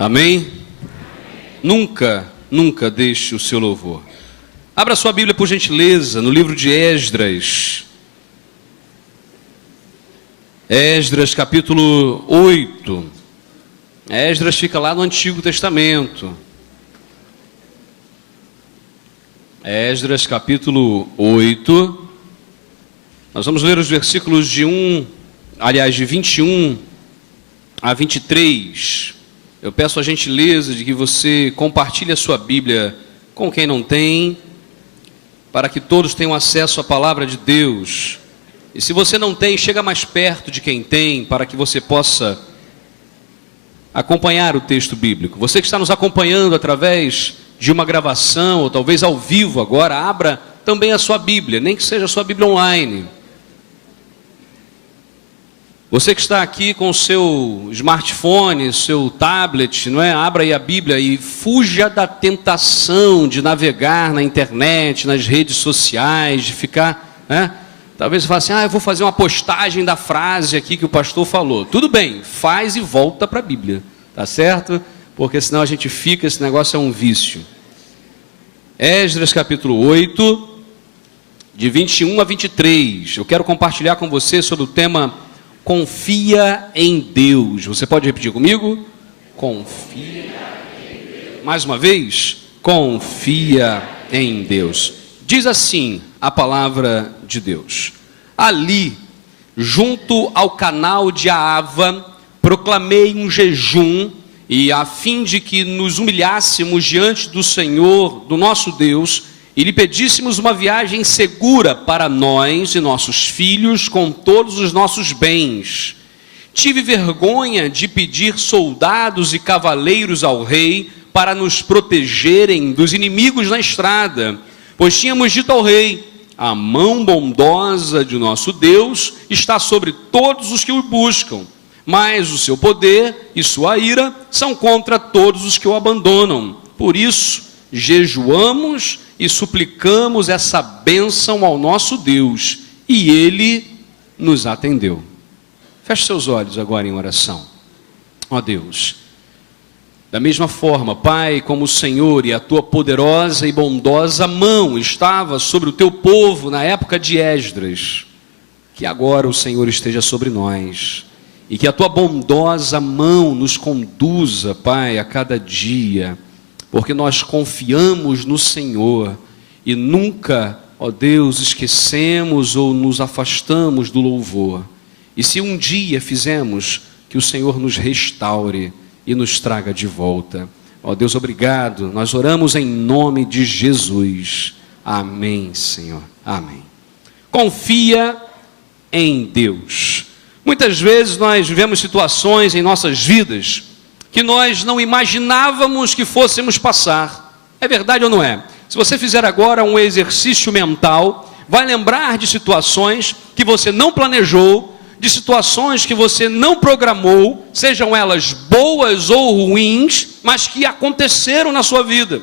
Amém? Nunca deixe o seu louvor. Abra sua Bíblia, por gentileza, no livro de Esdras. Esdras, capítulo 8. Esdras fica lá no Antigo Testamento. Esdras, capítulo 8. Nós vamos ler os versículos de 21 a 23. Eu peço a gentileza de que você compartilhe a sua Bíblia com quem não tem, para que todos tenham acesso à palavra de Deus. E se você não tem, chega mais perto de quem tem, para que você possa acompanhar o texto bíblico. Você que está nos acompanhando através de uma gravação, ou talvez ao vivo agora, abra também a sua Bíblia, nem que seja a sua Bíblia online. Você que está aqui com o seu smartphone, seu tablet, não é? Abra aí a Bíblia e fuja da tentação de navegar na internet, nas redes sociais, de ficar, né? Talvez você fale assim, eu vou fazer uma postagem da frase aqui que o pastor falou. Tudo bem, faz e volta para a Bíblia, tá certo? Porque senão a gente fica, esse negócio é um vício. Esdras capítulo 8, de 21 a 23. Eu quero compartilhar com você sobre o tema confia em Deus. Você pode repetir comigo? Confia em Deus. Mais uma vez, confia em Deus. Diz assim a palavra de Deus: ali, junto ao canal de Ahava, proclamei um jejum, e a fim de que nos humilhássemos diante do Senhor, do nosso Deus, e lhe pedíssemos uma viagem segura para nós e nossos filhos, com todos os nossos bens. Tive vergonha de pedir soldados e cavaleiros ao rei, para nos protegerem dos inimigos na estrada, pois tínhamos dito ao rei: a mão bondosa de nosso Deus está sobre todos os que o buscam, mas o seu poder e sua ira são contra todos os que o abandonam. Por isso, jejuamos e suplicamos essa bênção ao nosso Deus, e Ele nos atendeu. Feche seus olhos agora em oração. Ó Deus, da mesma forma, Pai, como o Senhor e a Tua poderosa e bondosa mão estava sobre o Teu povo na época de Esdras, que agora o Senhor esteja sobre nós, e que a Tua bondosa mão nos conduza, Pai, a cada dia, porque nós confiamos no Senhor e nunca, ó Deus, esquecemos ou nos afastamos do louvor. E se um dia fizemos, que o Senhor nos restaure e nos traga de volta. Ó Deus, obrigado. Nós oramos em nome de Jesus. Amém, Senhor. Amém. Confia em Deus. Muitas vezes nós vivemos situações em nossas vidas que nós não imaginávamos que fôssemos passar. É verdade ou não é? Se você fizer agora um exercício mental, vai lembrar de situações que você não planejou, de situações que você não programou, sejam elas boas ou ruins, mas que aconteceram na sua vida.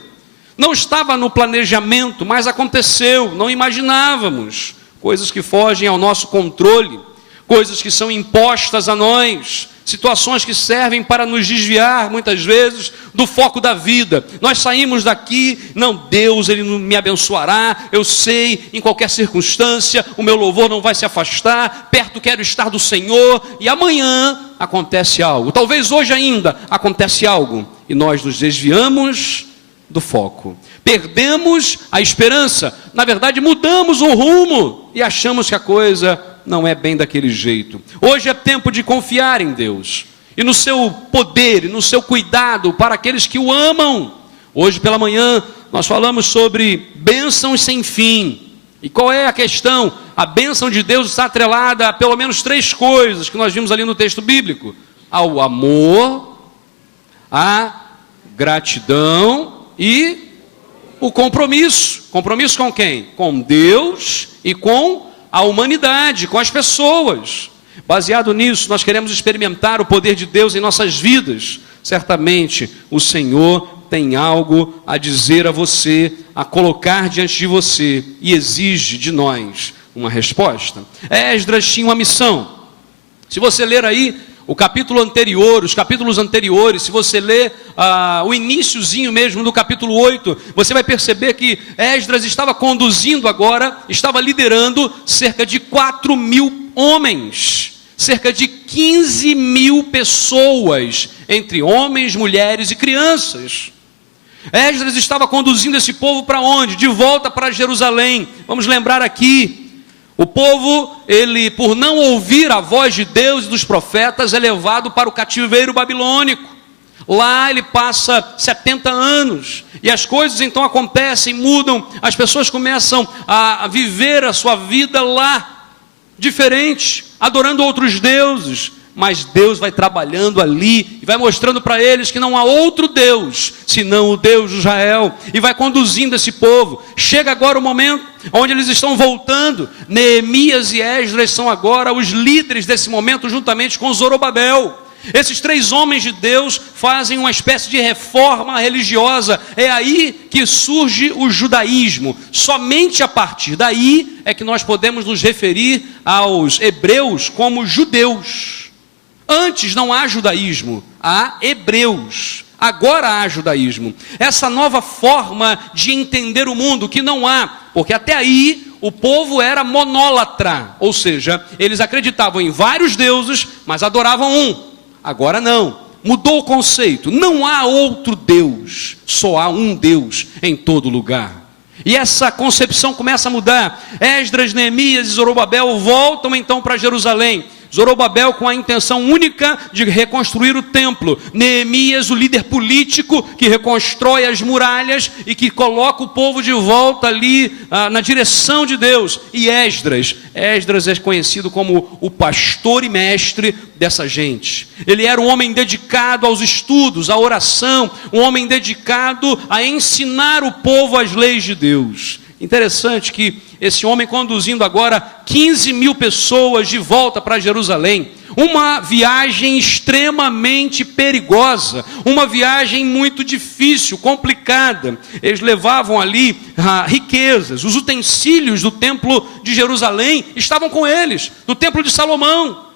Não estava no planejamento, mas aconteceu, não imaginávamos. Coisas que fogem ao nosso controle, coisas que são impostas a nós, situações que servem para nos desviar, muitas vezes, do foco da vida. Nós saímos daqui, não, Deus, Ele me abençoará, eu sei, em qualquer circunstância, o meu louvor não vai se afastar, perto quero estar do Senhor, e amanhã acontece algo, talvez hoje ainda acontece algo, e nós nos desviamos do foco, perdemos a esperança, na verdade mudamos o rumo, e achamos que a coisa não é bem daquele jeito. Hoje é tempo de confiar em Deus, e no seu poder, e no seu cuidado para aqueles que o amam. Hoje pela manhã nós falamos sobre bênçãos sem fim. E qual é a questão? A bênção de Deus está atrelada a pelo menos 3 coisas que nós vimos ali no texto bíblico: ao amor, à gratidão e o compromisso. Compromisso com quem? Com Deus e com a humanidade, com as pessoas. Baseado nisso, nós queremos experimentar o poder de Deus em nossas vidas. Certamente o Senhor tem algo a dizer a você, a colocar diante de você, e exige de nós uma resposta. Esdras tinha uma missão. Se você ler aí o capítulo anterior, os capítulos anteriores, se você ler o iniciozinho mesmo do capítulo 8, você vai perceber que Esdras estava conduzindo agora, estava liderando cerca de 4.000 homens, cerca de 15.000 pessoas, entre homens, mulheres e crianças. Esdras estava conduzindo esse povo para onde? De volta para Jerusalém. Vamos lembrar aqui, o povo, ele, por não ouvir a voz de Deus e dos profetas, é levado para o cativeiro babilônico. Lá ele passa 70 anos, e as coisas então acontecem, mudam, as pessoas começam a viver a sua vida lá, diferente, adorando outros deuses. Mas Deus vai trabalhando ali e vai mostrando para eles que não há outro Deus senão o Deus de Israel, e vai conduzindo esse povo. Chega agora o momento onde eles estão voltando. Neemias e Esdras são agora os líderes desse momento, juntamente com Zorobabel. Esses 3 homens de Deus fazem uma espécie de reforma religiosa. É aí que surge o judaísmo. Somente a partir daí é que nós podemos nos referir aos hebreus como judeus. Antes não há judaísmo, há hebreus. Agora há judaísmo. Essa nova forma de entender o mundo que não há, porque até aí o povo era monólatra, ou seja, eles acreditavam em vários deuses, mas adoravam um. Agora não, mudou o conceito. Não há outro Deus, só há um Deus em todo lugar. E essa concepção começa a mudar. Esdras, Neemias e Zorobabel voltam então para Jerusalém. Zorobabel com a intenção única de reconstruir o templo. Neemias, o líder político que reconstrói as muralhas e que coloca o povo de volta ali na direção de Deus. E Esdras é conhecido como o pastor e mestre dessa gente. Ele era um homem dedicado aos estudos, à oração, um homem dedicado a ensinar o povo as leis de Deus. Interessante que esse homem conduzindo agora 15.000 pessoas de volta para Jerusalém, uma viagem extremamente perigosa, uma viagem muito difícil, complicada. Eles levavam ali riquezas, os utensílios do templo de Jerusalém estavam com eles, do templo de Salomão.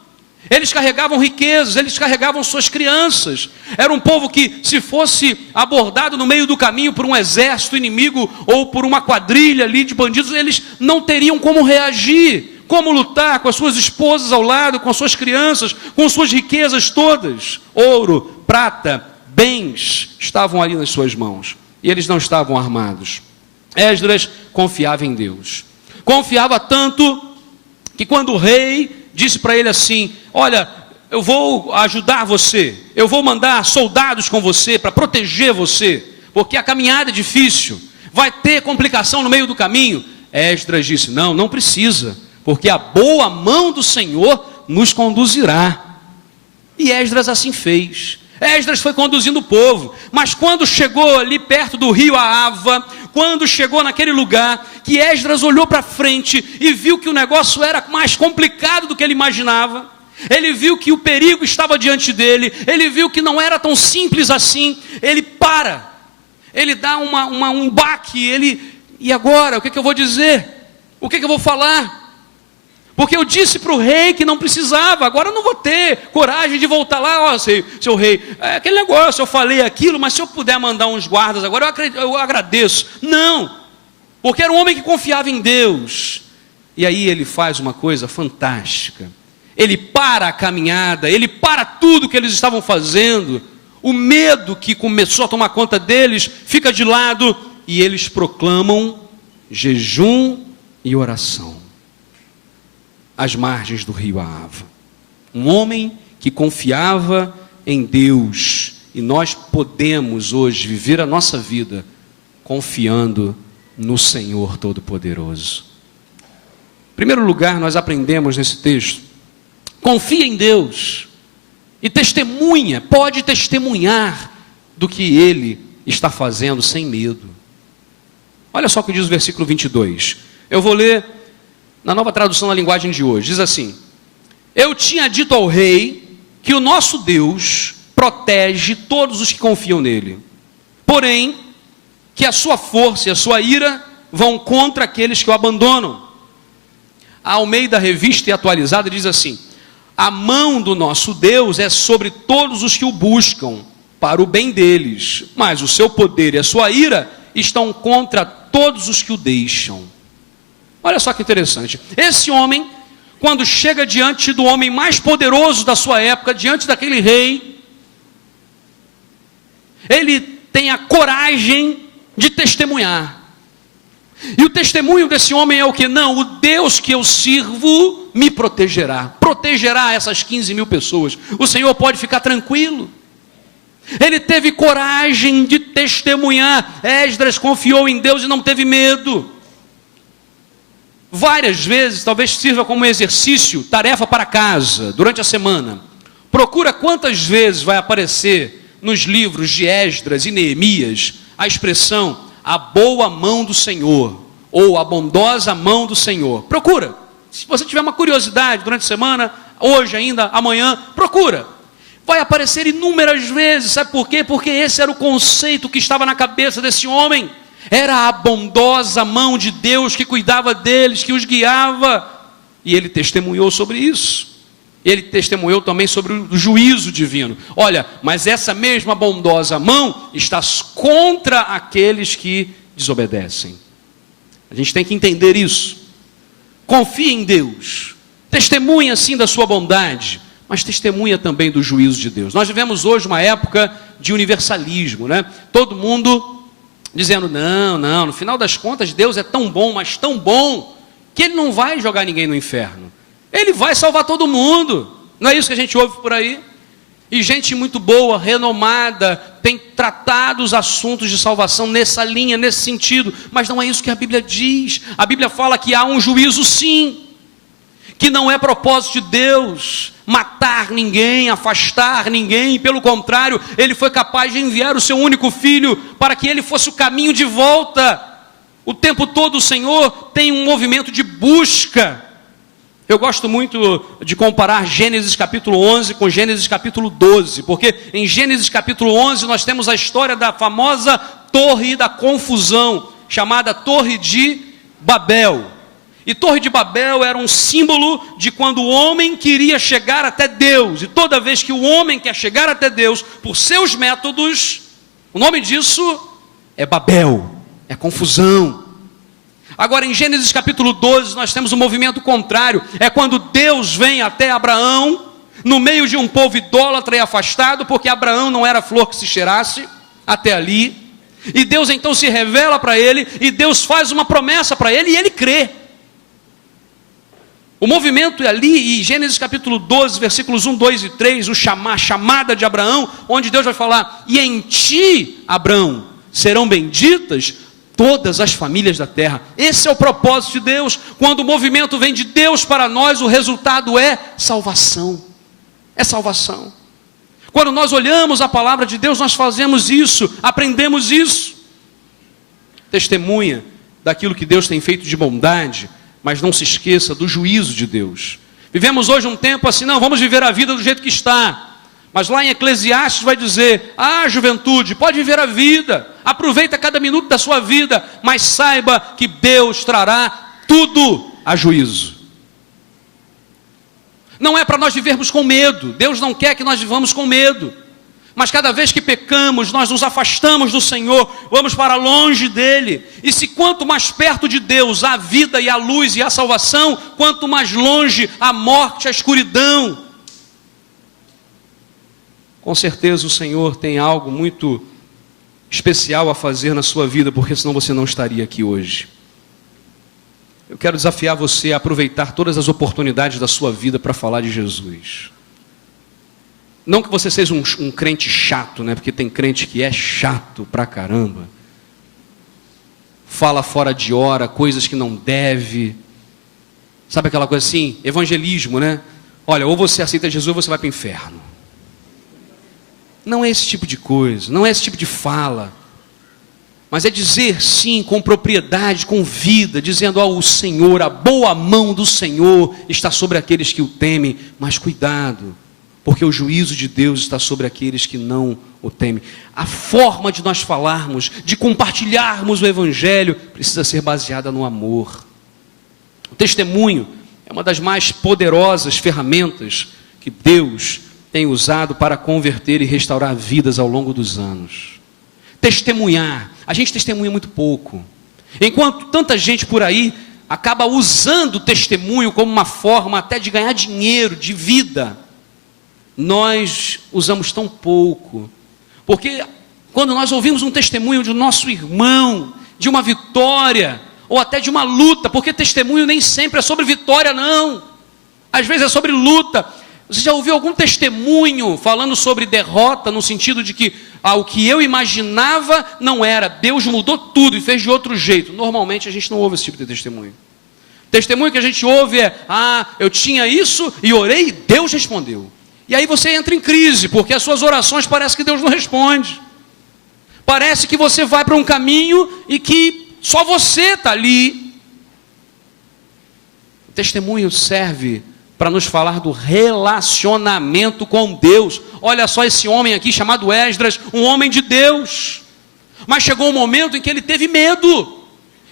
Eles carregavam riquezas, eles carregavam suas crianças. Era um povo que, se fosse abordado no meio do caminho por um exército inimigo ou por uma quadrilha ali de bandidos, eles não teriam como reagir, como lutar com as suas esposas ao lado, com as suas crianças, com suas riquezas todas. Ouro, prata, bens estavam ali nas suas mãos, e eles não estavam armados. Esdras confiava em Deus. Confiava tanto que quando o rei disse para ele assim: olha, eu vou ajudar você, eu vou mandar soldados com você para proteger você, porque a caminhada é difícil, vai ter complicação no meio do caminho. Esdras disse: não precisa, porque a boa mão do Senhor nos conduzirá. E Esdras assim fez. Esdras foi conduzindo o povo, mas quando chegou ali perto do rio Ahava, quando chegou naquele lugar, que Esdras olhou para frente e viu que o negócio era mais complicado do que ele imaginava, ele viu que o perigo estava diante dele, ele viu que não era tão simples assim, ele para, ele dá um baque, e agora, o que eu vou dizer? O que eu vou falar? Porque eu disse para o rei que não precisava, agora eu não vou ter coragem de voltar lá. Ó, seu rei, aquele negócio, eu falei aquilo, mas se eu puder mandar uns guardas agora, eu agradeço. Não, porque era um homem que confiava em Deus. E aí ele faz uma coisa fantástica. Ele para a caminhada, ele para tudo que eles estavam fazendo. O medo que começou a tomar conta deles fica de lado, e eles proclamam jejum e oração às margens do rio Ahava. Um homem que confiava em Deus, e nós podemos hoje viver a nossa vida confiando no Senhor Todo-Poderoso. Em primeiro lugar, nós aprendemos nesse texto: confia em Deus e testemunha, pode testemunhar do que Ele está fazendo sem medo. Olha só o que diz o versículo 22. Eu vou ler na Nova Tradução na linguagem de hoje. Diz assim: eu tinha dito ao rei que o nosso Deus protege todos os que confiam nele, porém que a sua força e a sua ira vão contra aqueles que o abandonam. A Almeida Revista e Atualizada diz assim: A mão do nosso Deus é sobre todos os que o buscam, para o bem deles, mas o seu poder e a sua ira estão contra todos os que o deixam. Olha só que interessante. Esse homem, quando chega diante do homem mais poderoso da sua época, diante daquele rei, ele tem a coragem de testemunhar. E o testemunho desse homem é o que? Não, o Deus que eu sirvo me protegerá essas 15 mil pessoas. O Senhor pode ficar tranquilo. Ele teve coragem de testemunhar. Esdras confiou em Deus e não teve medo. Várias vezes, talvez sirva como exercício, tarefa para casa, durante a semana. Procura quantas vezes vai aparecer nos livros de Esdras e Neemias a expressão a boa mão do Senhor, ou a bondosa mão do Senhor. Procura. Se você tiver uma curiosidade durante a semana, hoje ainda, amanhã, procura. Vai aparecer inúmeras vezes. Sabe por quê? Porque esse era o conceito que estava na cabeça desse homem. Era a bondosa mão de Deus que cuidava deles, que os guiava. E ele testemunhou sobre isso. Ele testemunhou também sobre o juízo divino. Olha, mas essa mesma bondosa mão está contra aqueles que desobedecem. A gente tem que entender isso. Confie em Deus. Testemunha sim da sua bondade, mas testemunha também do juízo de Deus. Nós vivemos hoje uma época de universalismo, né? Todo mundo dizendo, não, no final das contas Deus é tão bom, mas tão bom, que Ele não vai jogar ninguém no inferno. Ele vai salvar todo mundo. Não é isso que a gente ouve por aí? E gente muito boa, renomada, tem tratado os assuntos de salvação nessa linha, nesse sentido. Mas não é isso que a Bíblia diz. A Bíblia fala que há um juízo sim, que não é propósito de Deus matar ninguém, afastar ninguém. Pelo contrário, Ele foi capaz de enviar o seu único Filho para que Ele fosse o caminho de volta. O tempo todo o Senhor tem um movimento de busca. Eu gosto muito de comparar Gênesis capítulo 11 com Gênesis capítulo 12, porque em Gênesis capítulo 11 nós temos a história da famosa Torre da Confusão, chamada Torre de Babel. E Torre de Babel era um símbolo de quando o homem queria chegar até Deus. E toda vez que o homem quer chegar até Deus por seus métodos, o nome disso é Babel, é confusão. Agora em Gênesis capítulo 12 nós temos um movimento contrário. É quando Deus vem até Abraão, no meio de um povo idólatra e afastado, porque Abraão não era flor que se cheirasse, até ali. E Deus então se revela para ele, e Deus faz uma promessa para ele, e ele crê. O movimento é ali, em Gênesis capítulo 12, versículos 1, 2 e 3, a chamada de Abraão, onde Deus vai falar, e em ti, Abraão, serão benditas todas as famílias da terra. Esse é o propósito de Deus. Quando o movimento vem de Deus para nós, o resultado é salvação. É salvação. Quando nós olhamos a palavra de Deus, nós fazemos isso, aprendemos isso. Testemunha daquilo que Deus tem feito de bondade, mas não se esqueça do juízo de Deus. Vivemos hoje um tempo assim, não, vamos viver a vida do jeito que está. Mas lá em Eclesiastes vai dizer, juventude, pode viver a vida, aproveita cada minuto da sua vida, mas saiba que Deus trará tudo a juízo. Não é para nós vivermos com medo, Deus não quer que nós vivamos com medo, mas cada vez que pecamos, nós nos afastamos do Senhor, vamos para longe dEle, e se quanto mais perto de Deus há a vida e a luz e a salvação, quanto mais longe a morte, a escuridão. Com certeza o Senhor tem algo muito especial a fazer na sua vida, porque senão você não estaria aqui hoje. Eu quero desafiar você a aproveitar todas as oportunidades da sua vida para falar de Jesus. Não que você seja um crente chato, né? Porque tem crente que é chato pra caramba. Fala fora de hora, coisas que não deve. Sabe aquela coisa assim? Evangelismo, né? Olha, ou você aceita Jesus ou você vai para o inferno. Não é esse tipo de coisa, não é esse tipo de fala, mas é dizer sim com propriedade, com vida, dizendo, o Senhor, a boa mão do Senhor está sobre aqueles que o temem, mas cuidado, porque o juízo de Deus está sobre aqueles que não o temem. A forma de nós falarmos, de compartilharmos o Evangelho, precisa ser baseada no amor. O testemunho é uma das mais poderosas ferramentas que Deus tem usado para converter e restaurar vidas ao longo dos anos. Testemunhar. A gente testemunha muito pouco. Enquanto tanta gente por aí acaba usando o testemunho como uma forma até de ganhar dinheiro, de vida, nós usamos tão pouco. Porque quando nós ouvimos um testemunho do nosso irmão, de uma vitória, ou até de uma luta, porque testemunho nem sempre é sobre vitória, não. Às vezes é sobre luta. Você já ouviu algum testemunho falando sobre derrota, no sentido de que o que eu imaginava não era, Deus mudou tudo e fez de outro jeito? Normalmente a gente não ouve esse tipo de testemunho. Testemunho que a gente ouve é, eu tinha isso e orei e Deus respondeu. E aí você entra em crise, porque as suas orações parece que Deus não responde. Parece que você vai para um caminho e que só você está ali. O testemunho serve para nos falar do relacionamento com Deus. Olha só esse homem aqui chamado Esdras, um homem de Deus. Mas chegou um momento em que ele teve medo,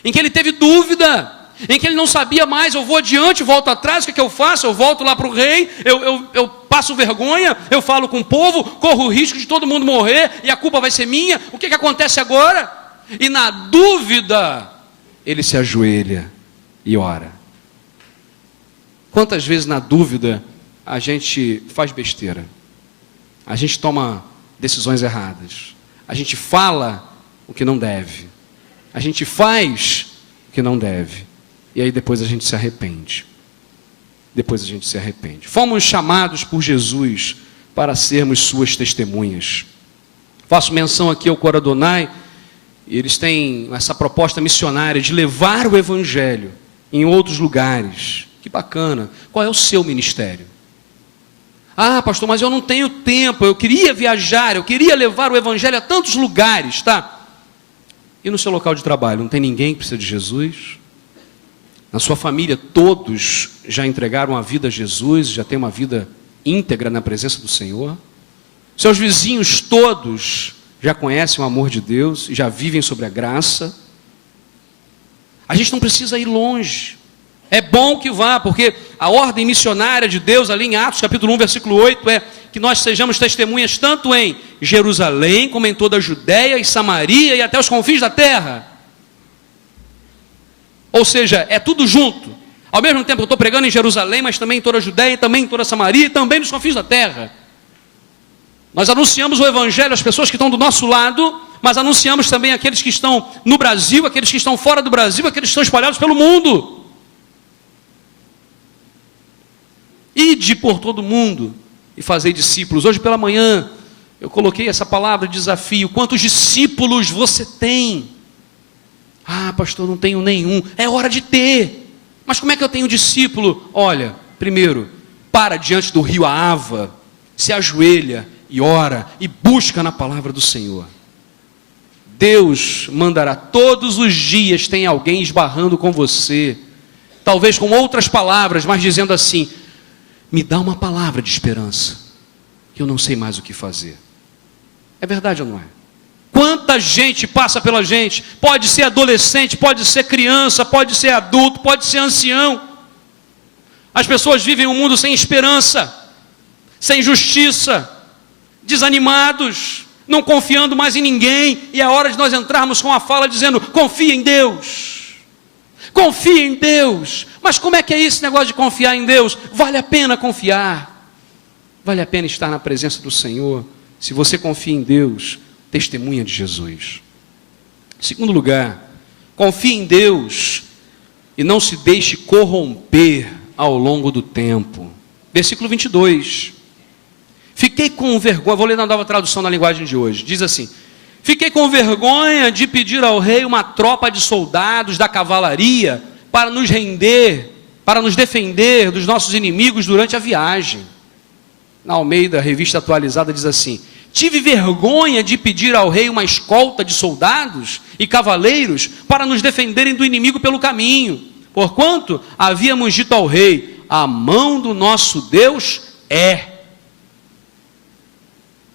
em que ele teve dúvida, em que ele não sabia mais, eu vou adiante, volto atrás, o que eu faço? Eu volto lá para o rei, eu passo vergonha, eu falo com o povo, corro o risco de todo mundo morrer, e a culpa vai ser minha, o que acontece agora? E na dúvida, ele se ajoelha e ora. Quantas vezes na dúvida a gente faz besteira, a gente toma decisões erradas, a gente fala o que não deve, a gente faz o que não deve, e aí depois a gente se arrepende. Fomos chamados por Jesus para sermos suas testemunhas. Faço menção aqui ao Cor Adonai, eles têm essa proposta missionária de levar o evangelho em outros lugares. Que bacana. Qual é o seu ministério? Pastor, mas eu não tenho tempo, eu queria viajar, eu queria levar o evangelho a tantos lugares, tá? E no seu local de trabalho, não tem ninguém que precisa de Jesus? Na sua família, todos já entregaram a vida a Jesus, já têm uma vida íntegra na presença do Senhor? Seus vizinhos todos já conhecem o amor de Deus, já vivem sobre a graça? A gente não precisa ir longe. É bom que vá, porque a ordem missionária de Deus, ali em Atos capítulo 1, versículo 8, é que nós sejamos testemunhas tanto em Jerusalém, como em toda a Judéia e Samaria e até os confins da terra. Ou seja, é tudo junto. Ao mesmo tempo eu estou pregando em Jerusalém, mas também em toda a Judéia, também em toda a Samaria e também nos confins da terra. Nós anunciamos o evangelho às pessoas que estão do nosso lado, mas anunciamos também aqueles que estão no Brasil, aqueles que estão fora do Brasil, aqueles que estão espalhados pelo mundo. Ide por todo mundo e fazei discípulos. Hoje pela manhã eu coloquei essa palavra desafio. Quantos discípulos você tem? Pastor, não tenho nenhum. É hora de ter. Mas como é que eu tenho discípulo? Olha, primeiro, para diante do rio Ahava, se ajoelha e ora e busca na palavra do Senhor. Deus mandará todos os dias, tem alguém esbarrando com você, talvez com outras palavras, mas dizendo assim: me dá uma palavra de esperança, que eu não sei mais o que fazer. É verdade ou não é? Quanta gente passa pela gente, pode ser adolescente, pode ser criança, pode ser adulto, pode ser ancião. As pessoas vivem um mundo sem esperança, sem justiça, desanimados, não confiando mais em ninguém, e é hora de nós entrarmos com a fala dizendo: confia em Deus, confia em Deus. Mas como é que é esse negócio de confiar em Deus? Vale a pena confiar, vale a pena estar na presença do Senhor. Se você confia em Deus, testemunha de Jesus. Em segundo lugar, confie em Deus e não se deixe corromper ao longo do tempo. Versículo 22. Fiquei com vergonha, vou ler na nova tradução na linguagem de hoje, diz assim: fiquei com vergonha de pedir ao rei uma tropa de soldados da cavalaria para nos render, para nos defender dos nossos inimigos durante a viagem. Na Almeida, revista atualizada, diz assim: tive vergonha de pedir ao rei uma escolta de soldados e cavaleiros para nos defenderem do inimigo pelo caminho, porquanto havíamos dito ao rei: a mão do nosso Deus é.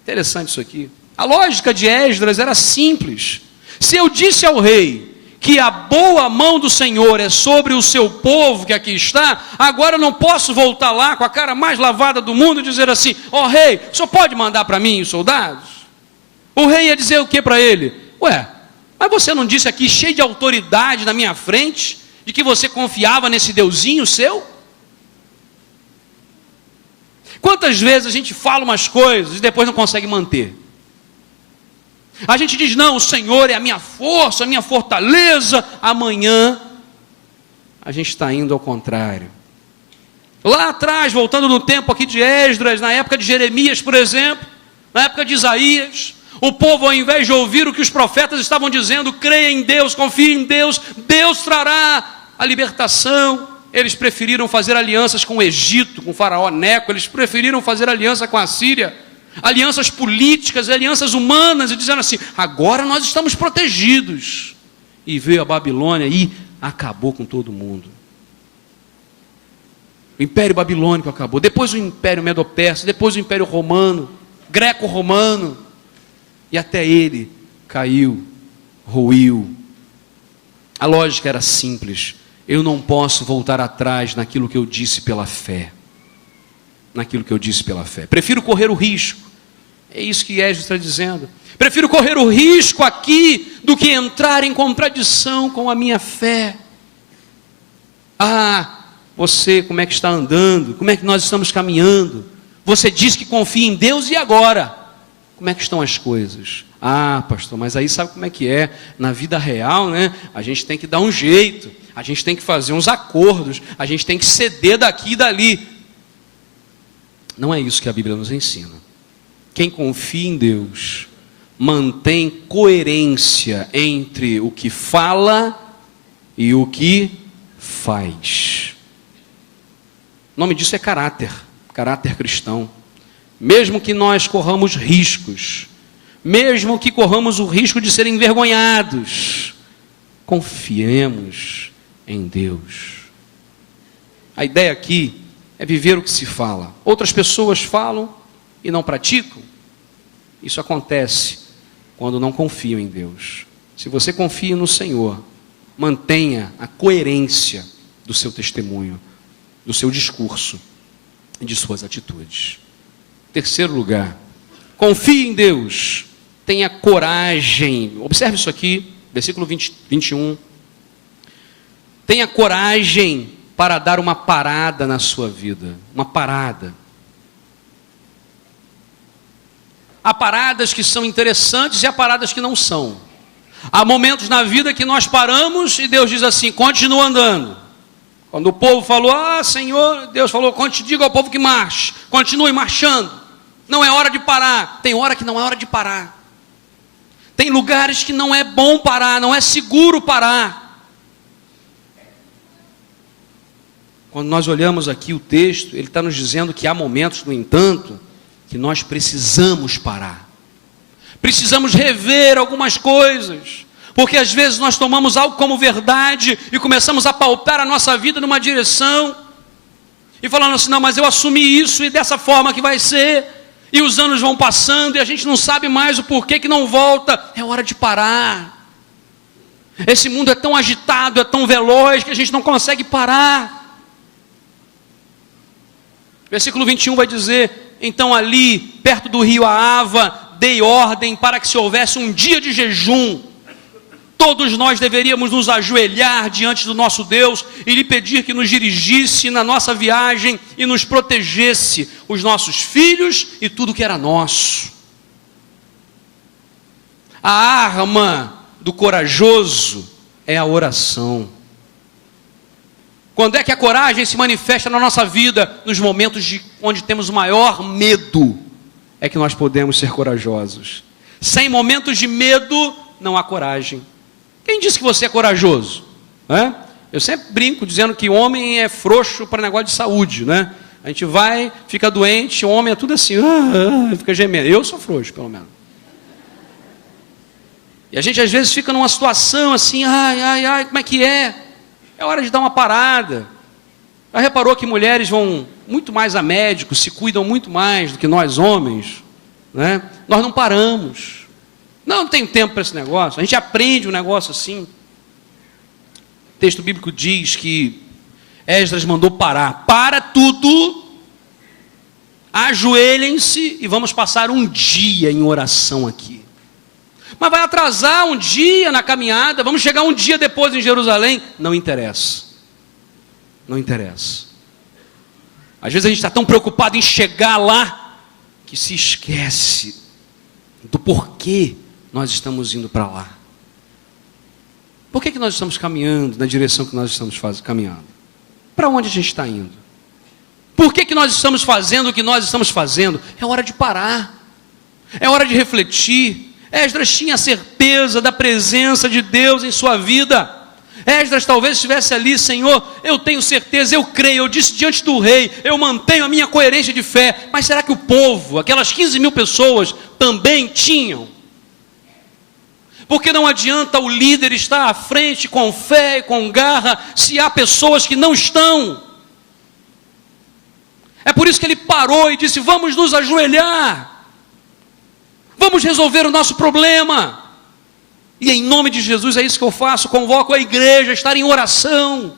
Interessante isso aqui. A lógica de Esdras era simples. Se eu disse ao rei que a boa mão do Senhor é sobre o seu povo que aqui está, agora eu não posso voltar lá com a cara mais lavada do mundo e dizer assim: ó rei, o senhor pode mandar para mim os soldados? O rei ia dizer o que para ele? Ué, mas você não disse aqui, cheio de autoridade na minha frente, de que você confiava nesse deusinho seu? Quantas vezes a gente fala umas coisas e depois não consegue manter? A gente diz: não, o Senhor é a minha força, a minha fortaleza. Amanhã a gente está indo ao contrário. Lá atrás, voltando no tempo aqui de Esdras, na época de Jeremias, por exemplo, na época de Isaías, o povo, ao invés de ouvir o que os profetas estavam dizendo, creia em Deus, confie em Deus, Deus trará a libertação, eles preferiram fazer alianças com o Egito, com o faraó Neco, eles preferiram fazer aliança com a Síria, alianças políticas, alianças humanas, e dizendo assim: agora nós estamos protegidos. E veio a Babilônia e acabou com todo mundo. O Império Babilônico acabou, depois o Império Medo-Persa, depois o Império Romano, Greco-Romano, e até ele caiu, ruiu. A lógica era simples: eu não posso voltar atrás naquilo que eu disse pela fé. Naquilo que eu disse pela fé. Prefiro correr o risco. É isso que Esdras está dizendo. Prefiro correr o risco aqui do que entrar em contradição com a minha fé. Ah, você, como é que está andando? Como é que nós estamos caminhando? Você diz que confia em Deus, e agora? Como é que estão as coisas? Ah, pastor, mas aí sabe como é que é? Na vida real, né? A gente tem que dar um jeito. A gente tem que fazer uns acordos. A gente tem que ceder daqui e dali. Não é isso que a Bíblia nos ensina. Quem confia em Deus mantém coerência entre o que fala e o que faz. O nome disso é caráter cristão. Mesmo que nós corramos riscos, mesmo que corramos o risco de ser envergonhados, confiemos em Deus. A ideia aqui é viver o que se fala. Outras pessoas falam e não praticam. Isso acontece quando não confiam em Deus. Se você confia no Senhor, mantenha a coerência do seu testemunho, do seu discurso e de suas atitudes. Terceiro lugar, confie em Deus, tenha coragem. Observe isso aqui, versículo 21. Tenha coragem para dar uma parada na sua vida. Uma parada. Há paradas que são interessantes e há paradas que não são. Há momentos na vida que nós paramos e Deus diz assim: continua andando. Quando o povo falou: ah, Senhor, Deus falou: diga ao povo que marche. Continue marchando. Não é hora de parar. Tem hora que não é hora de parar. Tem lugares que não é bom parar, não é seguro parar. Quando nós olhamos aqui o texto, ele está nos dizendo que há momentos, no entanto, que nós precisamos parar. Precisamos rever algumas coisas. Porque às vezes nós tomamos algo como verdade e começamos a pautar a nossa vida numa direção. E falando assim: não, mas eu assumi isso e dessa forma que vai ser. E os anos vão passando e a gente não sabe mais o porquê que não volta. É hora de parar. Esse mundo é tão agitado, é tão veloz que a gente não consegue parar. Versículo 21 vai dizer: então ali, perto do rio Ahava, dei ordem para que se houvesse um dia de jejum. Todos nós deveríamos nos ajoelhar diante do nosso Deus e lhe pedir que nos dirigisse na nossa viagem e nos protegesse, os nossos filhos e tudo que era nosso. A arma do corajoso é a oração. Quando é que a coragem se manifesta na nossa vida? Nos momentos onde temos o maior medo, é que nós podemos ser corajosos. Sem momentos de medo, não há coragem. Quem disse que você é corajoso? Eu sempre brinco dizendo que homem é frouxo para negócio de saúde, né? A gente vai, fica doente, o homem é tudo assim, fica gemendo. Eu sou frouxo, pelo menos. E a gente às vezes fica numa situação assim, como é que é? É hora de dar uma parada. Já reparou que mulheres vão muito mais a médicos, se cuidam muito mais do que nós homens, né? Nós não paramos. Não tenho tempo para esse negócio. A gente aprende um negócio assim. O texto bíblico diz que Esdras mandou parar. Para tudo, ajoelhem-se e vamos passar um dia em oração aqui. Mas vai atrasar um dia na caminhada, vamos chegar um dia depois em Jerusalém. Não interessa. Não interessa. Às vezes a gente está tão preocupado em chegar lá, que se esquece do porquê nós estamos indo para lá. Por que nós estamos caminhando na direção que nós estamos caminhando? Para onde a gente está indo? Por que nós estamos fazendo o que nós estamos fazendo? É hora de parar. É hora de refletir. Esdras tinha certeza da presença de Deus em sua vida. Esdras talvez estivesse ali: Senhor, eu tenho certeza, eu creio, eu disse diante do rei, eu mantenho a minha coerência de fé. Mas será que o povo, aquelas 15 mil pessoas, também tinham? Porque não adianta o líder estar à frente com fé e com garra, se há pessoas que não estão. É por isso que ele parou e disse: vamos nos ajoelhar, vamos resolver o nosso problema. E em nome de Jesus é isso que eu faço, convoco a igreja a estar em oração.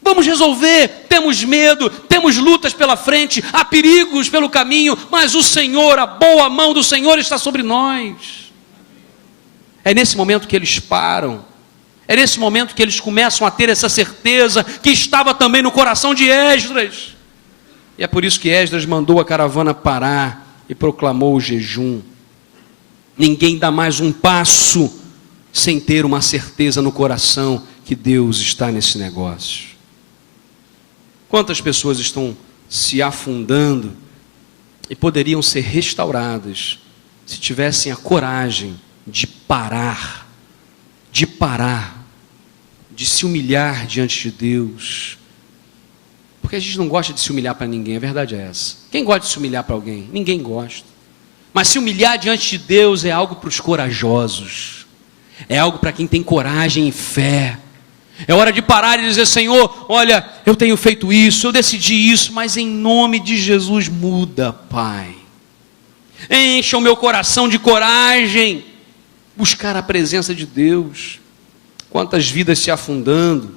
Vamos resolver. Temos medo, temos lutas pela frente, há perigos pelo caminho, mas o Senhor, a boa mão do Senhor está sobre nós. É nesse momento que eles param, é nesse momento que eles começam a ter essa certeza que estava também no coração de Esdras. E é por isso que Esdras mandou a caravana parar e proclamou o jejum. Ninguém dá mais um passo sem ter uma certeza no coração que Deus está nesse negócio. Quantas pessoas estão se afundando e poderiam ser restauradas se tivessem a coragem de parar, de se humilhar diante de Deus. Porque a gente não gosta de se humilhar para ninguém, a verdade é essa. Quem gosta de se humilhar para alguém? Ninguém gosta. Mas se humilhar diante de Deus é algo para os corajosos, é algo para quem tem coragem e fé. É hora de parar e dizer: Senhor, olha, eu tenho feito isso, eu decidi isso, mas em nome de Jesus muda, Pai. Encha o meu coração de coragem, buscar a presença de Deus. Quantas vidas se afundando,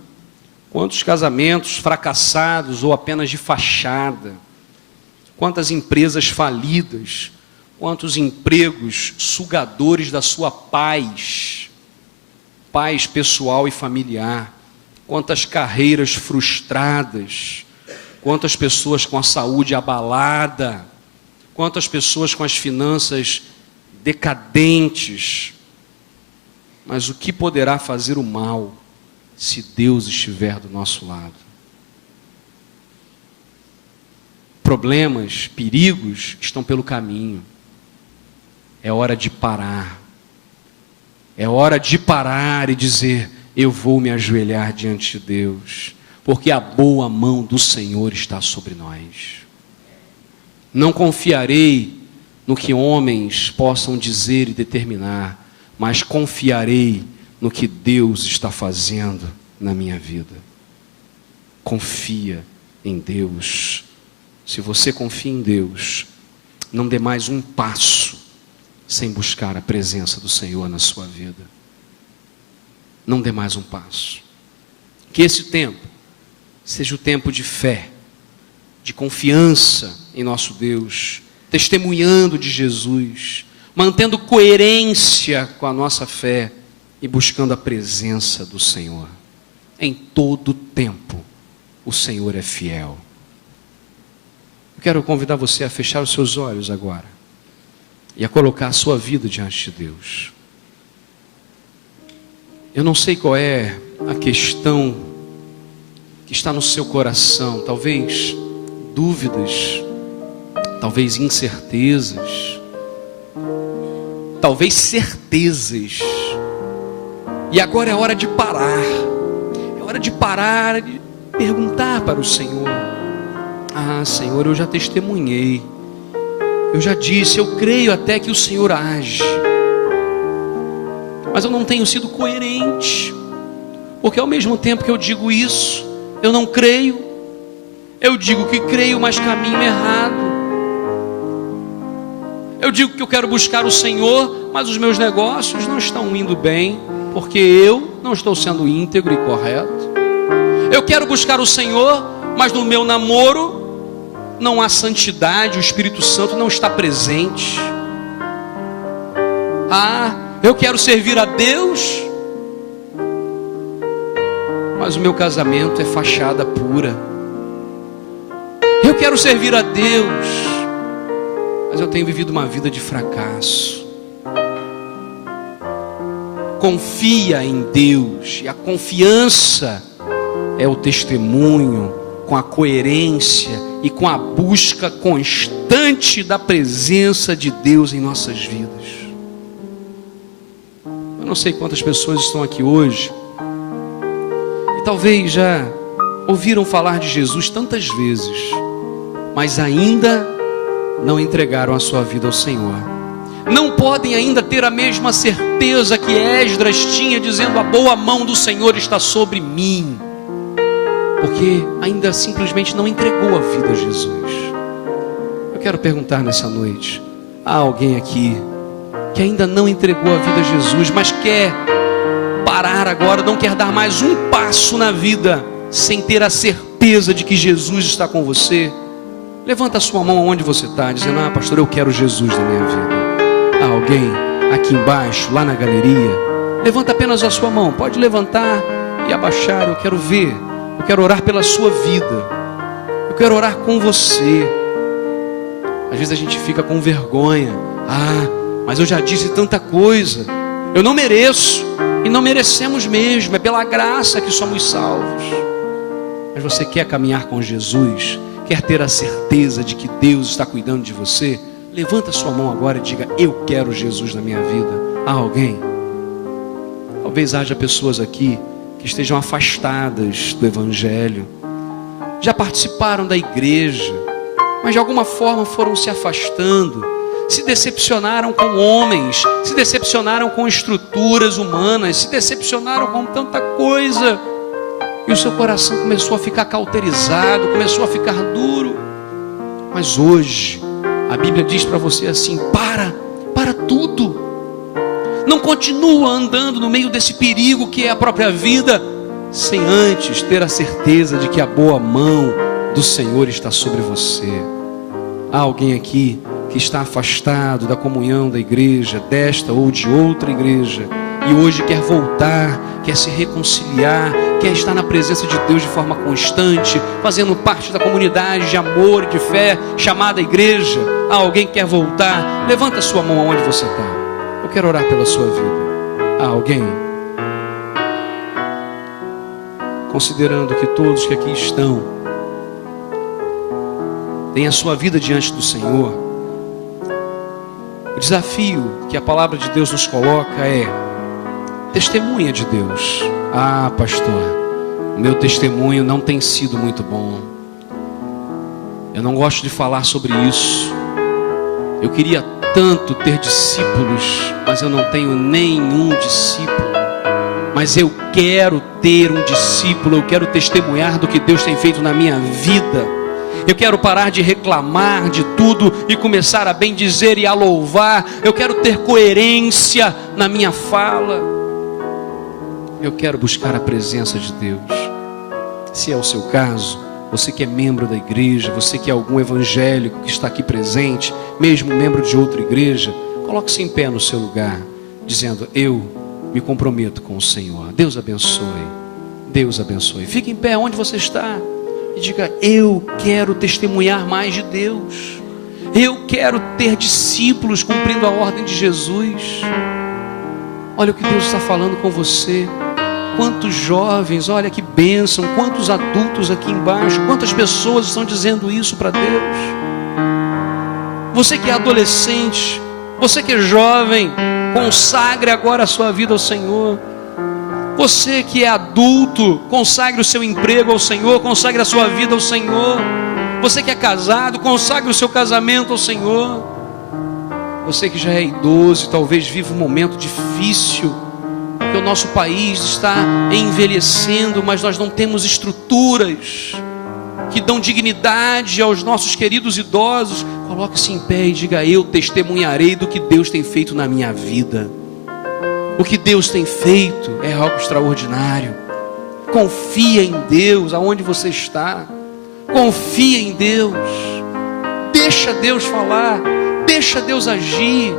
quantos casamentos fracassados ou apenas de fachada, quantas empresas falidas, quantos empregos sugadores da sua paz pessoal e familiar, quantas carreiras frustradas, quantas pessoas com a saúde abalada, quantas pessoas com as finanças decadentes. Mas o que poderá fazer o mal se Deus estiver do nosso lado? Problemas, perigos estão pelo caminho. É hora de parar. É hora de parar e dizer: eu vou me ajoelhar diante de Deus, porque a boa mão do Senhor está sobre nós. Não confiarei no que homens possam dizer e determinar, mas confiarei no que Deus está fazendo na minha vida. Confia em Deus. Se você confia em Deus, não dê mais um passo sem buscar a presença do Senhor na sua vida. Não dê mais um passo. Que esse tempo seja o tempo de fé, de confiança em nosso Deus, testemunhando de Jesus, mantendo coerência com a nossa fé e buscando a presença do Senhor. Em todo tempo, o Senhor é fiel. Eu quero convidar você a fechar os seus olhos agora e a colocar a sua vida diante de Deus. Eu não sei qual é a questão que está no seu coração, talvez dúvidas, talvez incertezas, talvez certezas. E agora é hora de parar. É hora de parar e perguntar para o Senhor: ah, Senhor, eu já testemunhei, eu já disse, eu creio até que o Senhor age, mas eu não tenho sido coerente, porque ao mesmo tempo que eu digo isso, eu não creio. Eu digo que creio, mas caminho errado. Eu digo que eu quero buscar o Senhor, mas os meus negócios não estão indo bem. porque eu não estou sendo íntegro e correto. Eu quero buscar o Senhor, mas no meu namoro não há santidade, o Espírito Santo não está presente. Eu quero servir a Deus, mas o meu casamento é fachada pura. Eu quero servir a Deus, mas eu tenho vivido uma vida de fracasso. Confia em Deus, e a confiança é o testemunho com a coerência e com a busca constante da presença de Deus em nossas vidas. Eu não sei quantas pessoas estão aqui hoje e talvez já ouviram falar de Jesus tantas vezes, mas ainda não entregaram a sua vida ao Senhor. Não podem ainda ter a mesma certeza que Esdras tinha, dizendo: a boa mão do Senhor está sobre mim, porque ainda simplesmente não entregou a vida a Jesus. Eu quero perguntar nessa noite: há alguém aqui que ainda não entregou a vida a Jesus, mas quer parar agora, não quer dar mais um passo na vida sem ter a certeza de que Jesus está com você? Levanta a sua mão onde você está, dizendo: pastor, eu quero Jesus na minha vida. Há alguém aqui embaixo, lá na galeria? Levanta apenas a sua mão, pode levantar e abaixar. Eu quero ver, eu quero orar pela sua vida, eu quero orar com você. Às vezes a gente fica com vergonha: mas eu já disse tanta coisa, eu não mereço. E não merecemos mesmo, é pela graça que somos salvos. Mas você quer caminhar com Jesus? Quer ter a certeza de que Deus está cuidando de você? Levanta a sua mão agora e diga: eu quero Jesus na minha vida. Há alguém? Talvez haja pessoas aqui que estejam afastadas do Evangelho, já participaram da igreja, mas de alguma forma foram se afastando, se decepcionaram com homens, se decepcionaram com estruturas humanas, se decepcionaram com tanta coisa, e o seu coração começou a ficar cauterizado, começou a ficar duro. Mas hoje a Bíblia diz para você assim: para tudo, não continua andando no meio desse perigo que é a própria vida, sem antes ter a certeza de que a boa mão do Senhor está sobre você. Há alguém aqui que está afastado da comunhão da igreja, desta ou de outra igreja, e hoje quer voltar, quer se reconciliar, quer estar na presença de Deus de forma constante, fazendo parte da comunidade de amor e de fé chamada igreja? Há alguém que quer voltar? Levanta a sua mão aonde você está. Eu quero orar pela sua vida. Há alguém? Considerando que todos que aqui estão têm a sua vida diante do Senhor, o desafio que a palavra de Deus nos coloca é: testemunha de Deus. Pastor, o meu testemunho não tem sido muito bom. Eu não gosto de falar sobre isso. Eu queria tanto ter discípulos, mas eu não tenho nenhum discípulo. Mas eu quero ter um discípulo, eu quero testemunhar do que Deus tem feito na minha vida. Eu quero parar de reclamar de tudo e começar a bendizer e a louvar. Eu quero ter coerência na minha fala. Eu quero buscar a presença de Deus. Se é o seu caso, você que é membro da igreja, você que é algum evangélico que está aqui presente, mesmo membro de outra igreja, coloque-se em pé no seu lugar, dizendo: eu me comprometo com o Senhor. Deus abençoe. Deus abençoe. Fique em pé onde você está e diga: eu quero testemunhar mais de Deus. Eu quero ter discípulos cumprindo a ordem de Jesus. Olha o que Deus está falando com você. Quantos jovens, olha que bênção. Quantos adultos aqui embaixo, quantas pessoas estão dizendo isso para Deus. Você que é adolescente, você que é jovem, consagre agora a sua vida ao Senhor. Você que é adulto, consagre o seu emprego ao Senhor, consagre a sua vida ao Senhor. Você que é casado, consagre o seu casamento ao Senhor. Você que já é idoso e talvez viva um momento difícil, porque o nosso país está envelhecendo, mas nós não temos estruturas que dão dignidade aos nossos queridos idosos. Coloque-se em pé e diga: eu testemunharei do que Deus tem feito na minha vida. O que Deus tem feito é algo extraordinário. Confia em Deus aonde você está. Confia em Deus. Deixa Deus falar. Deixa Deus agir.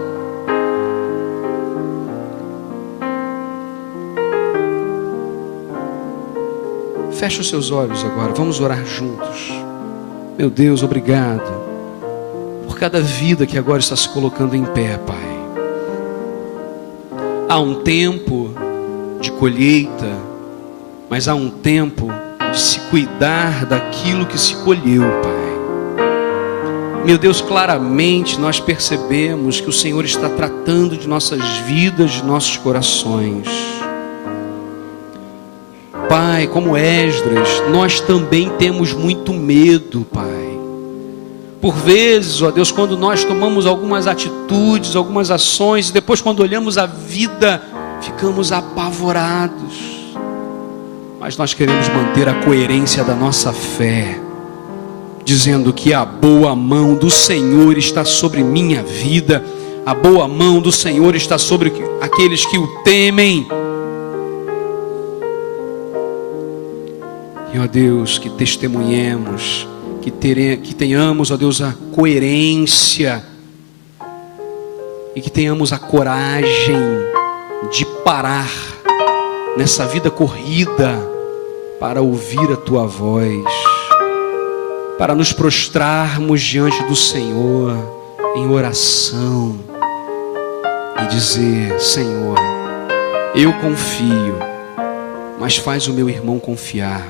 Feche os seus olhos agora. Vamos orar juntos. Meu Deus, obrigado por cada vida que agora está se colocando em pé, Pai. Há um tempo de colheita, mas há um tempo de se cuidar daquilo que se colheu, Pai. Meu Deus, claramente nós percebemos que o Senhor está tratando de nossas vidas, de nossos corações. Pai, como Esdras, nós também temos muito medo, Pai. Por vezes, ó Deus, quando nós tomamos algumas atitudes, algumas ações, e depois quando olhamos a vida, ficamos apavorados. Mas nós queremos manter a coerência da nossa fé, dizendo que a boa mão do Senhor está sobre minha vida, a boa mão do Senhor está sobre aqueles que o temem. E ó Deus, que testemunhemos, que tenhamos, ó Deus, a coerência e que tenhamos a coragem de parar nessa vida corrida para ouvir a Tua voz, para nos prostrarmos diante do Senhor em oração e dizer: Senhor, eu confio, mas faz o meu irmão confiar.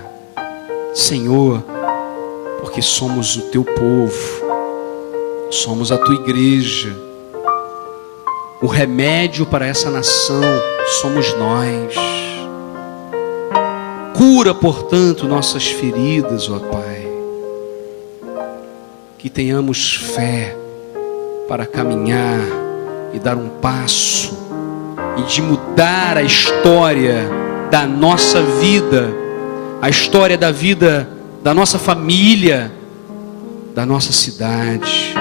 Senhor, porque somos o Teu povo, somos a Tua igreja, o remédio para essa nação somos nós. Cura, portanto, nossas feridas, ó Pai, que tenhamos fé para caminhar e dar um passo e de mudar a história da nossa vida, a história da vida da nossa família, da nossa cidade,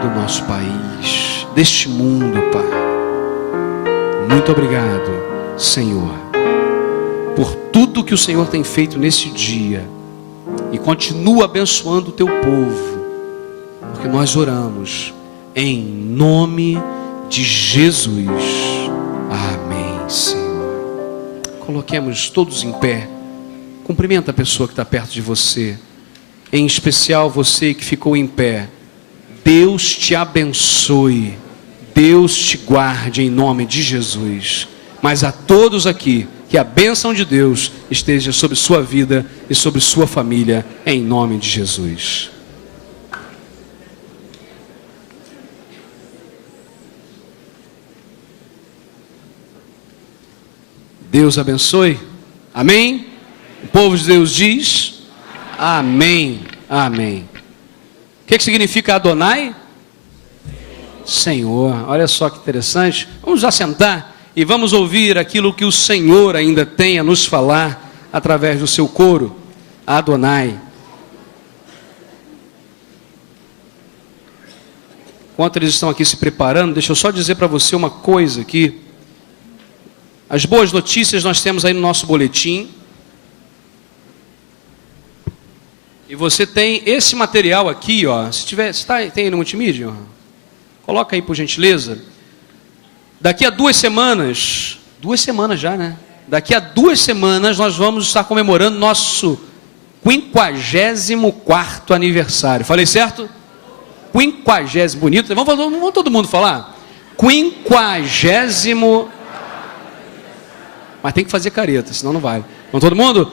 do nosso país, deste mundo, Pai. Muito obrigado, Senhor, por tudo que o Senhor tem feito nesse dia e continua abençoando o Teu povo, porque nós oramos em nome de Jesus. Amém, Senhor. Coloquemos todos em pé. Cumprimenta a pessoa que está perto de você, em especial você que ficou em pé. Deus te abençoe, Deus te guarde em nome de Jesus. Mas a todos aqui, que a bênção de Deus esteja sobre sua vida e sobre sua família, em nome de Jesus. Deus abençoe. Amém? O povo de Deus diz: amém, amém. O que significa Adonai? Senhor. Olha só que interessante. Vamos já sentar e vamos ouvir aquilo que o Senhor ainda tem a nos falar através do seu coro. Adonai. Enquanto eles estão aqui se preparando, deixa eu só dizer para você uma coisa aqui. As boas notícias nós temos aí no nosso boletim. E você tem esse material aqui, ó. Se tiver, tem aí no multimídia? Ó. Coloca aí por gentileza. Daqui a 2 semanas, 2 semanas já, né? Daqui a 2 semanas nós vamos estar comemorando nosso 54º aniversário. Falei certo? 50, bonito. Vamos todo mundo falar? 50. Mas tem que fazer careta, senão não vale. Vamos todo mundo?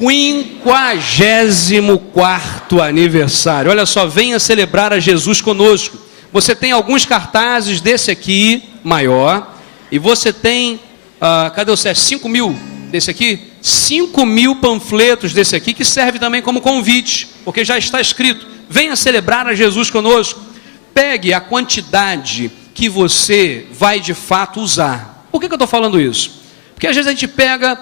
54º aniversário. Olha só, venha celebrar a Jesus conosco. Você tem alguns cartazes desse aqui, maior. E você tem, cadê o Sérgio? 5.000 desse aqui? 5.000 panfletos desse aqui, que serve também como convite, porque já está escrito: venha celebrar a Jesus conosco. Pegue a quantidade que você vai de fato usar. Por que eu estou falando isso? Porque às vezes a gente pega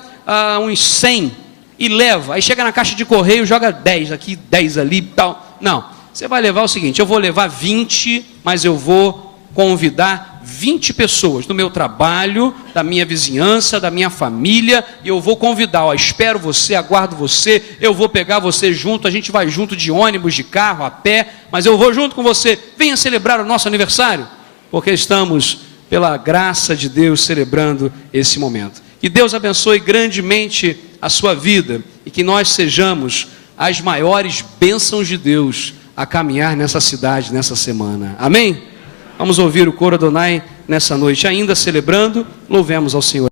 uns 100 e leva, aí chega na caixa de correio, joga 10 aqui, 10 ali e tal. Não, você vai levar o seguinte: eu vou levar 20, mas eu vou convidar 20 pessoas do meu trabalho, da minha vizinhança, da minha família, e eu vou convidar, ó, espero você, aguardo você, eu vou pegar você junto, a gente vai junto de ônibus, de carro, a pé, mas eu vou junto com você, venha celebrar o nosso aniversário, porque estamos, pela graça de Deus, celebrando esse momento. Que Deus abençoe grandemente a sua vida, e que nós sejamos as maiores bênçãos de Deus a caminhar nessa cidade, nessa semana. Amém? Vamos ouvir o coro Adonai nessa noite ainda, celebrando, louvemos ao Senhor.